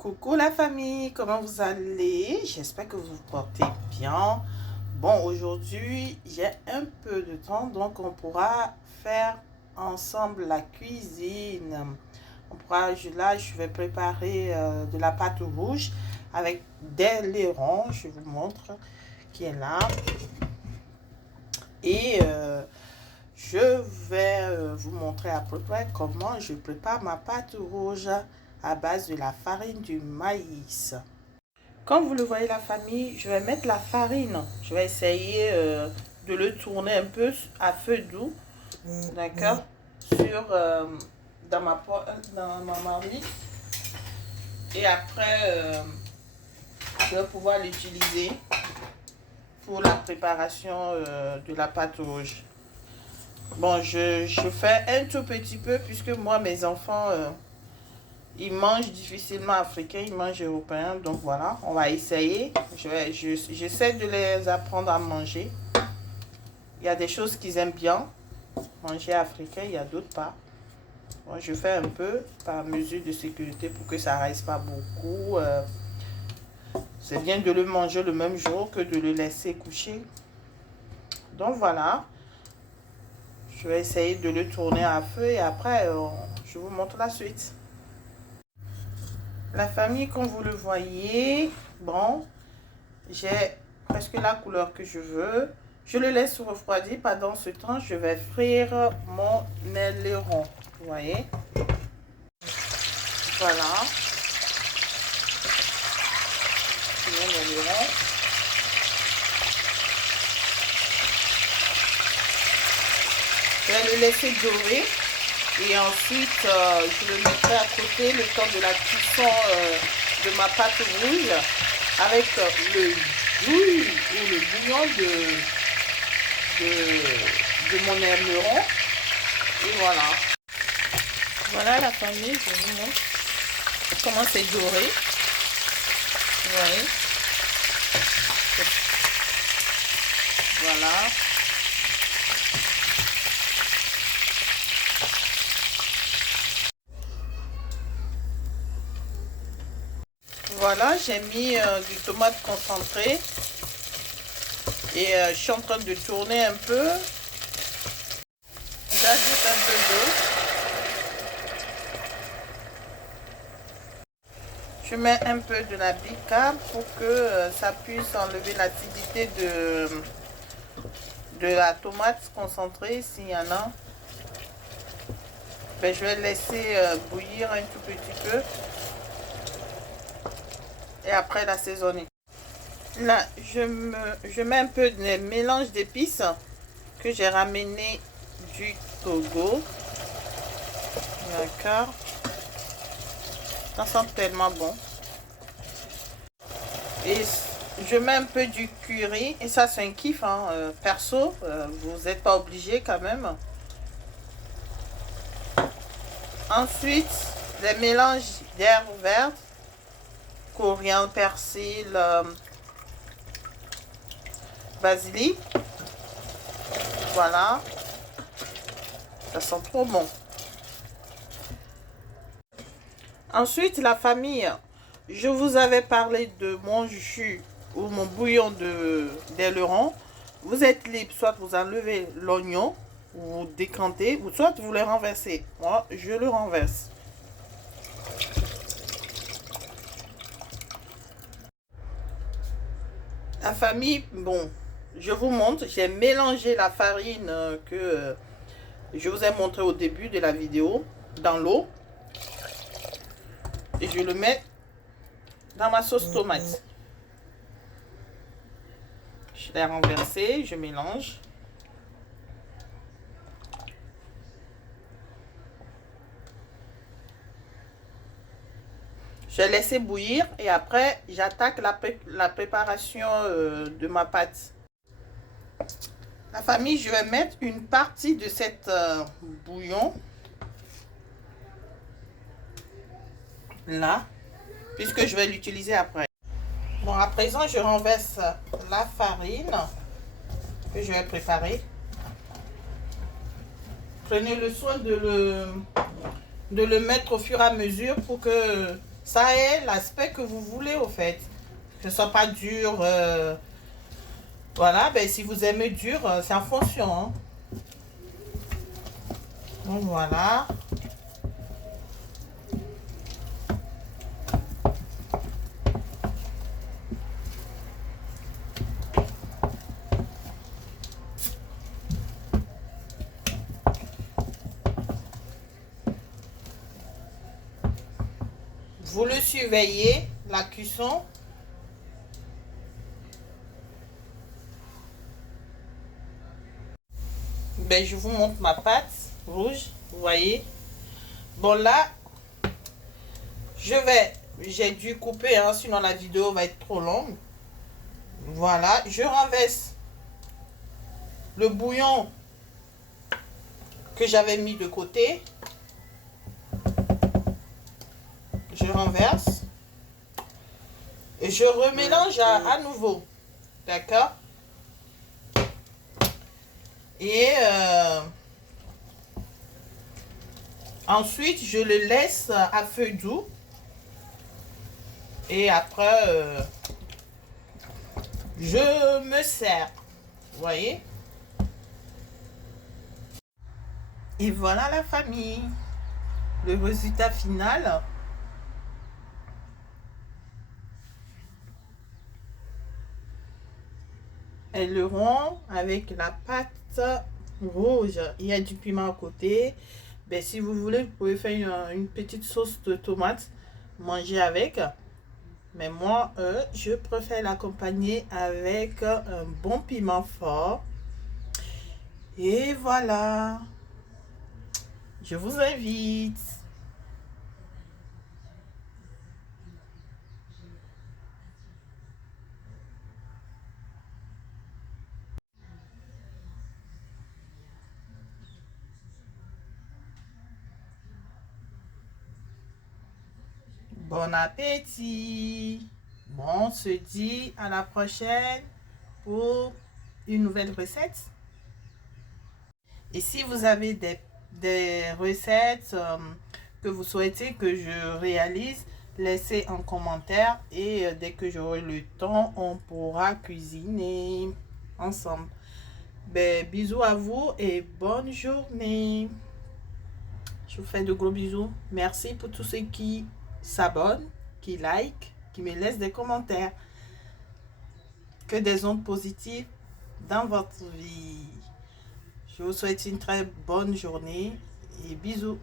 Coucou la famille, comment vous allez? J'espère que vous vous portez bien. Bon, aujourd'hui, j'ai un peu de temps, donc on pourra faire ensemble la cuisine. Là, je vais préparer de la pâte rouge avec des lairon. Je vous montre qui est là. Et je vais vous montrer à peu près comment je prépare ma pâte rouge à base de la farine du maïs. Comme vous le voyez la famille, je vais mettre la farine. Je vais essayer de le tourner un peu à feu doux, d'accord, dans ma marmite. Et après, je vais pouvoir l'utiliser pour la préparation de la pâte rouge. Bon, je fais un tout petit peu puisque moi, mes enfants, ils mangent difficilement africains, ils mangent européens. Donc voilà, on va essayer. J'essaie de les apprendre à manger. Il y a des choses qu'ils aiment bien manger africain, il y a d'autres pas. Bon, je fais un peu par mesure de sécurité pour que ça ne reste pas beaucoup. C'est bien de le manger le même jour que de le laisser coucher. Donc voilà. Je vais essayer de le tourner à feu et après, je vous montre la suite. La famille, comme vous le voyez, bon, j'ai presque la couleur que je veux. Je le laisse refroidir. Pendant ce temps, je vais frire mon aileron. Vous voyez? Voilà. Mon aileron. Je vais le laisser dorer et ensuite je le mettrai à côté le temps de la cuisson de ma pâte rouge avec le jus ou le bouillon de mon aileron. Et voilà. Voilà la famille, je vous montre comment c'est doré. Vous voyez? Voilà. Voilà, j'ai mis du tomate concentré et je suis en train de tourner un peu. J'ajoute un peu d'eau. Je mets un peu de la bicarbe pour que ça puisse enlever l'acidité de la tomate concentrée s'il y en a. Ben, je vais laisser bouillir un tout petit peu. Et après l'assaisonner. Là, je mets un peu de mélange d'épices que j'ai ramené du Togo. D'accord. Ça sent tellement bon. Et je mets un peu du curry. Et ça, c'est un kiff, hein. Perso, vous n'êtes pas obligé quand même. Ensuite, les mélanges d'herbes vertes. Coriandre, persil, basilic. Voilà. Ça sent trop bon. Ensuite, la famille, je vous avais parlé de mon jus ou mon bouillon d'aileron. Vous êtes libre, soit vous enlevez l'oignon, vous décantez, ou soit vous le renversez. Moi, je le renverse. La famille, bon, je vous montre, j'ai mélangé la farine que je vous ai montré au début de la vidéo dans l'eau. Et je le mets dans ma sauce tomate. Je l'ai renversé, je mélange. Je vais laisser bouillir et après j'attaque la préparation de ma pâte. La famille, je vais mettre une partie de cette bouillon là, puisque je vais l'utiliser après. Bon, à présent, je renverse la farine que je vais préparer. Prenez le soin de le mettre au fur et à mesure pour que Ça est l'aspect que vous voulez au fait. Que ce soit pas dur. Voilà, ben si vous aimez dur, c'est en fonction. Hein. Donc voilà. Vous le surveillez, la cuisson. Ben, je vous montre ma pâte rouge, vous voyez. Bon là, j'ai dû couper, hein, sinon la vidéo va être trop longue. Voilà, je renverse le bouillon que j'avais mis de côté. Je renverse. Et je remélange à nouveau. D'accord? Et ensuite, je le laisse à feu doux. Et après, je me sers. Vous voyez? Et voilà la famille. Le résultat final. Et le rond avec la pâte rouge. Il y a du piment à côté. Ben, si vous voulez, vous pouvez faire une petite sauce de tomate. Manger avec. Mais moi, je préfère l'accompagner avec un bon piment fort. Et voilà. Je vous invite. Bon appétit. Bon, on se dit à la prochaine pour une nouvelle recette. Et si vous avez des recettes que vous souhaitez que je réalise, laissez en commentaire et dès que j'aurai le temps, on pourra cuisiner ensemble. Ben, bisous à vous et bonne journée. Je vous fais de gros bisous. Merci pour tous ceux qui s'abonnent, qui like, qui me laissent des commentaires. Que des ondes positives dans votre vie. Je vous souhaite une très bonne journée et bisous.